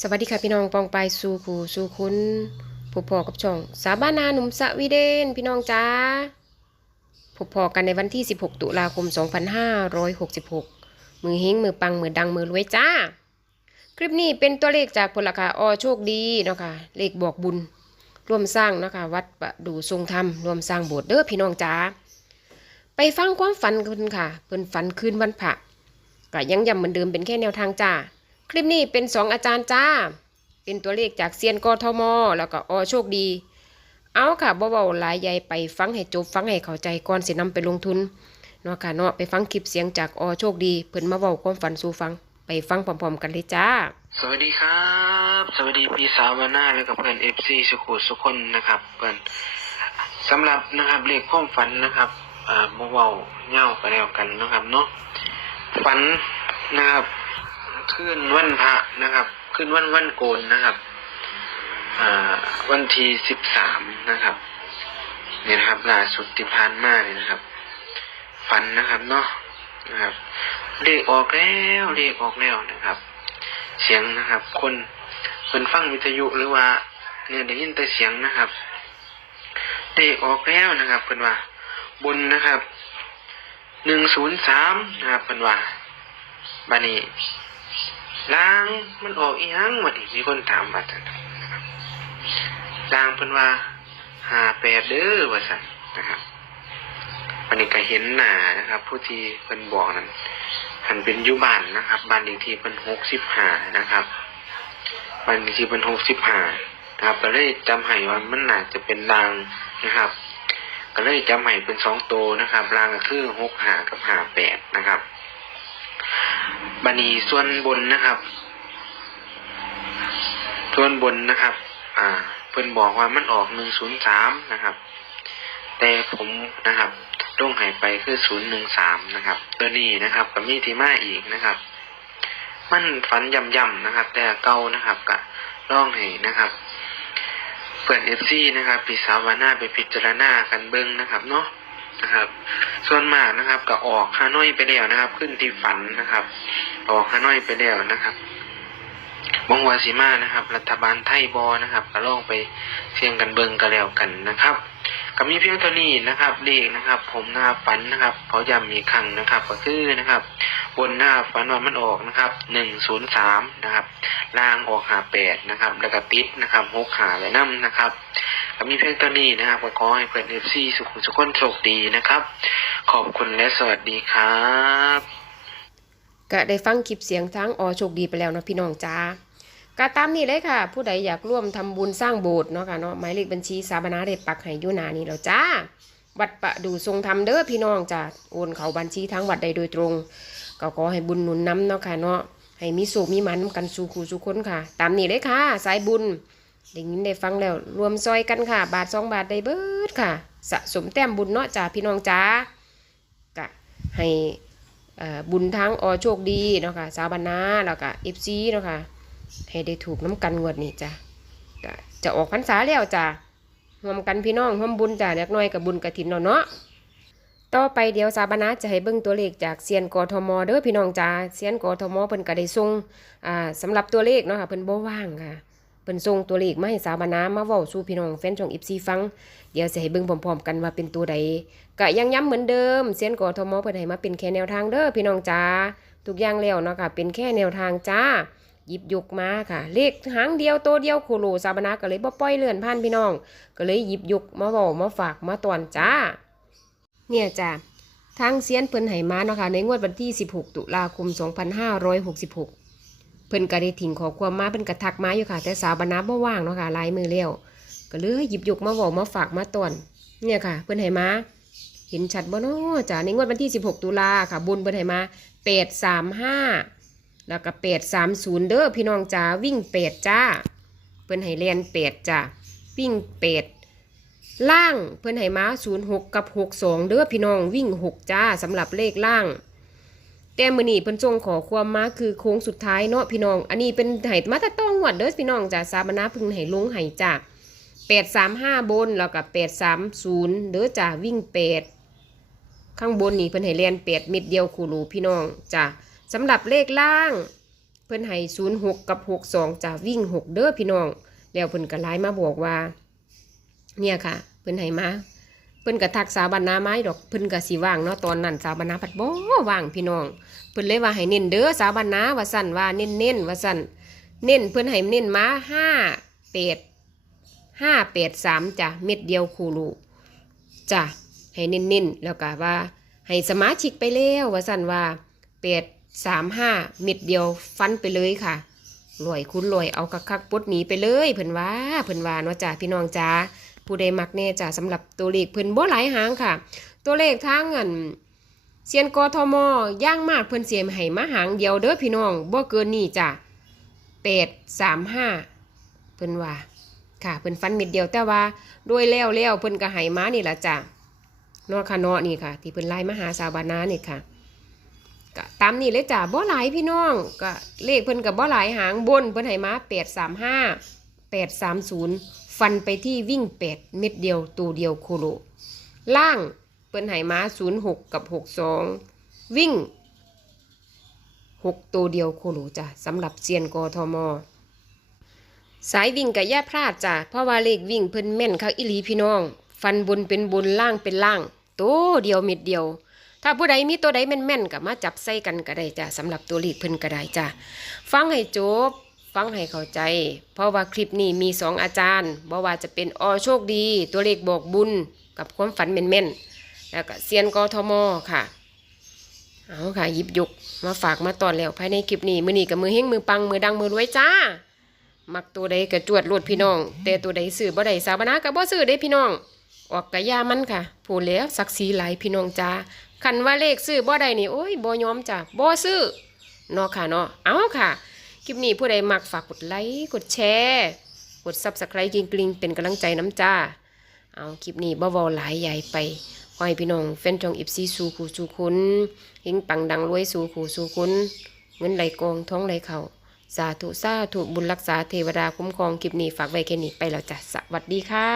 สวัสดีค่ะพี่น้องปองไปสู่คูสู่คุณผู้พอกับช่อง สาบานาหนุ่มสวีเดน พี่น้องจ้าพบพอกันในวันที่ 16 ตุลาคม 2566 มือเฮงมือปัง มือดังมือรวยจ้า คลิปนี้เป็นตัวเลขจากพลค่ะอโชคดีเนาะค่ะเลขบอกบุญ ร่วมสร้างเนาะค่ะวัดประดูทรงธรรมร่วมสร้างโบสถ์เด้อพี่น้องจ้าไปฟังความฝันกันค่ะเพิ่นฝันคืนวันพระก็ยังย้ำเหมือนเดิมเป็นแค่แนวทางจ้า ลิปนี้เป็นสองอาจารย์จ้า เป็นตัวเลขจากเซียนกทม แล้วก็อโชคดี เอาค่ะบ่เบาหลายใหญ่ไปฟังให้จบฟังให้เข้าใจก่อนสินำไปลงทุนเนาะค่ะเนาะไปฟังคลิปเสียงจากอโชคดี เพิ่นมาเว้าความฝันสู่ฟังไปฟังพร้อมๆกันเลยจ้า สวัสดีครับ สวัสดีพี่สาววาน่าและกับเพื่อนเอฟซีสุขุสุคนนะครับเพื่อนสำหรับนะครับเลขความฝันนะครับอ่าเบาๆเง่าไปแล้วกันนะครับเนาะฝันนะครับ ขึ้นวันพระนะครับ ขึ้นวันวันโกนนะครับวันที่สิบสามนะครับเนี่ยนะครับล่าสุดที่ผ่านมาเนี่ยนะครับฝันนะครับเนาะนะครับเลขออกแล้วเลขออกแล้วนะครับ เสียงนะครับ คนคนฟังวิทยุหรือว่าเนี่ยได้ยินแต่เสียงนะครับเลขออกแล้วนะครับเพิ่นว่า บนนะครับหนึ่งศูนย์สามนะครับเพิ่นว่าบานี้ ล้างมันออกอีหังวะนี่มีคนถามว่าจังนะครับล้างเพิ่นว่าหาแปดเด้อว่าสั่นนะครับวันนี้ก็เห็นหน้านะครับ ผู้ที่เพิ่นบอกนั้นหันเป็นยุบานนะครับบ้านเลขที่เป็นหกสิบห้านะครับบ้านเลขที่เป็นหกสิบห้านะครับก็เลยจำให้ว่ามันน่าจะเป็นรางนะครับ ก็เลยจำให้เป็นสองตัวนะครับรางก็คือหกหากับหาแปดนะครับ บันีส่วนบนนะครับ ส่วนบนนะครับ อ่า เพิ่นบอกว่ามันออกหนึ่งศูนย์สามนะครับ แต่ผมนะครับลงหายไปคือศูนย์หนึ่งสามนะครับ ตัวนี้นะครับกับมีทีมาอีกนะครับ มันฝันย่ำๆนะครับ แต่เก่านะครับกะล่องให้นะครับเปิดเอฟซีนะครับปีสาววาน่าไปพิจารณากันเบิ้งนะครับเนาะ นะครับ ส่วนมากนะครับก็ออกฮานอยไปแล้วนะครับ ขึ้นที่ฝันนะครับ ออกฮานอยไปแล้วนะครับบงวาสีมานะครับ รัฐบาลไทยบอนะครับก็ลองไปเสี่ยงกันเบิงกันแล้วกันนะครับก็มีเพียงเท่านี้นะครับเลขนะครับ ผมนะครับฝันนะครับเขอย้ำอีกครั้งนะครับ ก็คือนะครับ บนหน้าฝันว่ามันออกนะครับหนึ่งศูนย์สามนะครับล่างออกหาแปดนะครับ แล้วก็ติดนะครับหกหาและน้ำนะครับ ก็มีเพียงเท่านี้นะครับก็ขอให้เพื่อนเอฟซีสุขุสุขคนโชคดีนะครับ ขอบคุณและสวัสดีครับก็ได้ฟังคลิปเสียงทั้งอโชคดีไปแล้วเนาะพี่น้องจ้าก็ตามนี้เลยค่ะ ผู้ใดอยากร่วมทำบุญสร้างโบสถ์เนาะค่ะเนาะหมายเลขบัญชีสาบานาได้ปักให้อยู่หนานี้แล้วจ้า วัดประดูทรงธรรมเด้อพี่น้องจ้าโอนเขาบัญชีทั้งวัดใดโดยตรง ก็ขอให้บุญหนุนน้ำเนาะค่ะเนาะให้มีสุขมีมันกันสู่คู่สู่คนค่ะ ตามนี้เลยค่ะ สายบุญ ได้ยินได้ฟังแล้ว รวมซอยกันค่ะ บาทสองบาทได้เบิดค่ะ สะสมแต้มบุญเนาะจ้าพี่น้องจ้าก็ให้อ่อบุญทั้งอโชคดีเนาะค่ะสาวบรรณาแล้วก็เอฟซีเนาะค่ะให้ได้ถูกน้ำกันงวดนี้จ้ะก็จะออกพรรษาแล้วจ้ะรวมกันพี่น้องร่วมบุญจ้ะเล็กน้อยกับบุญกระถินเนาะเนาะต่อไปเดี๋ยวสาบรรณาจะให้เบิ่งตัวเลขจากเซียนกทมเด้อพี่น้องจ้าเซียนกทมเพิ่นก็ได้ส่งอ่าสำหรับตัวเลขเนาะค่ะเพิ่นบ่ว่างค่ะ เพิ่นส่งตัวเลขมาให้สาวบรรณามาเว้าสู่พี่น้องแฟนช่อง FC ฟัง เดี๋ยวจะให้เบิ่งพร้อมๆกันว่าเป็นตัวใดก็ยังย้ำเหมือนเดิมเซียนกอทมเพิ่นให้มาเป็นแค่แนวทางเด้อพี่น้องจ้าทุกอย่างแล้วเนาะค่ะเป็นแค่แนวทางจ้าหยิบยกมาค่ะ เลขหางเดียวตัวเดียวโคโลซาบานาก็เลยบ่ปล่อยเลื่อนผ่านพี่น้อง ก็เลยหยิบยกมาเว้ามาฝากมาตอนจ้า เนี่ยจ้าทางเซียนเพิ่นใหมาเนาะค่ะในงวดวันที่ 16 ตุลาคม 2566 พิ่นก็ได้ถิ่งขอความมาเพิ่นก็ทักมาอยู่ค่ะ แต่สาวบานาบ่ว่างเนาะค่ะลายมือแล้วก็เลยหยิบยกมาเว้ามาฝากมาตอนเนี่ยค่ะ เพิ่นให้มาเห็นชัดบ่เนาะจ้ะในงวดวันที่ 16 ตุลาค่ะบุญเพิ่นให้มา835แล้วก็830เด้อพี่น้องจ้าวิ่ง8จ้าเพิ่นให้เรียน8จ้าวิ่ง8ล่างเพิ่นให้มา06 กับ 62 เด้อพี่น้องวิ่ง 6 จ้าสำหรับเลขล่าง แต่มือนี้เพิ่นส่งขอความมาคือโค้งสุดท้ายเนาะพี่น้อง อันนี้เป็นให้มาต่ต้องงวดเด้อพี่น้องจ้าสาบนาพึงให้ลงให้จ้าแปดสามห้าบนแล้วก็แปดสามศูนย์เด้อจ้าวิ่งแปดข้างบนนี่เพิ่นให้เรียนแปดเม็ดเดียวคูรูพี่น้องจ้าสำหรับเลขล่าง เพิ่นให้ศูนย์หกกับหกสองจะวิ่งหกเด้อพี่น้อง แล้วเพิ่นก็ไลน์มาบอกว่า เนี่ยค่ะ เพิ่นให้มา เพิ่นก็ทักสาบันนาไม้ดอกเพิ่นก็สิว่างเนาะตอนนั้นสาบันนาผัดบ่ว่างพี่น้องเพิ่นเลยว่าให้เน้นเด้อสาบันนาว่าสั่นว่าเน้นเน้นๆว่าสั่นเน้นเพิ่นให้เน้นมาห้าเป็ดห้าเป็ดสามจ้ะเม็ดเดียวคูรูจ้ะให้เน้นๆแล้วก็ว่า ให้สมาชิกไปแล้วว่าสั่นว่าเป็ดสามห้าเม็ดเดียวฟันไปเลยค่ะรวยคุณรวยเอาคักๆปลดหนีไปเลยเพิ่นว่าเพิ่นว่าเนาะจ้ะพี่น้องจ้า ผู้ใดมักแน่จ้ะสำหรับตัวเลขเพิ่นบ่หลายหางค่ะ ตัวเลขทางเงินเซียนกทมย่างมากเพิ่นเสียมให้มาหางเดียวเด้อพี่น้องบ่เกินนี่จ้ะเป็ดสามห้าเพิ่นว่าค่ะเพิ่นฟันเม็ดเดียวแต่ว่าโดยแล้วแล้วเพิ่นก็ให้มานี่ละจ้ะนอค่ะนอนี่ค่ะ ที่เพิ่นไล่มาหาสาวบานานี่ค่ะก็ตามนี่เลยจ้ะบ่หลายพี่น้องก็เลขเพิ่นกับบ่หลายหางบนเพิ่นให้มา835 830 ฟันไปที่วิ่ง8เม็ดเดียวตัวเดียวโคโลล่างเพิ่นให้มา06กับ62วิ่ง6ตัวเดียวโคโลจ้ะสำหรับเซียนกทมสายวิ่งกับย่าพลาดจ้ะเพราะว่าเลขวิ่งเพิ่นแม่นคักอีหลีพี่น้อง ฟันบนเป็นบนล่างเป็นล่างตัวเดียวเม็ดเดียว ถ้าผู้ใดมีตัวใดแม่นๆก็มาจับใส่กันก็ได้จ้ะสำหรับตัวเลขเพิ่นก็ได้จ้ะฟังให้จบ ฟังให้เข้าใจ เพราะว่าคลิปนี้มีสองอาจารย์บ่ว่าจะเป็นอโชคดี ตัวเลขบอกบุญกับความฝันแม่นๆ แล้วก็เซียนกทมค่ะ เอาค่ะยิบยกมาฝากมาตอนแล้วภายในคลิปนี้มือนีกับมือเฮงมือปังมือดังมือรวยจ้า มักตัวใดก็จวดรวดพี่น้อง แต่ตัวใดซื้อบ่ได้สาบนาก็บ่ซื้อเด้พี่น้อง ออกกะยามันค่ะพูดแล้วศักดิ์ศรีหลายพี่น้องจ้าคันว่าเลขซื้อบ่ได้นี่โอ้ยบ่ยอมจ้ะบ่ซื้อเนาะค่ะเนาะเอาค่ะ คลิปนี้ผู้ใดมักฝากกดไลค์กดแชร์กด Subscribe กริงๆเป็นกำลังใจน้ำจ้า เอาคลิปนี้บ่เว้าหลายใหญ่ไปขอให้พี่น้องแฟนจองอิฟซีสู่ขู่สู่คุณหิงปังดังรวยสู่ขู่สู่คุณเงินไหลกองท้องไหลเข่าสาธุสาธุบุญรักษาเทวดาคุ้มครองคลิปนี้ฝากไว้แค่นี้ไปแล้วจ้ะสวัสดีค่ะ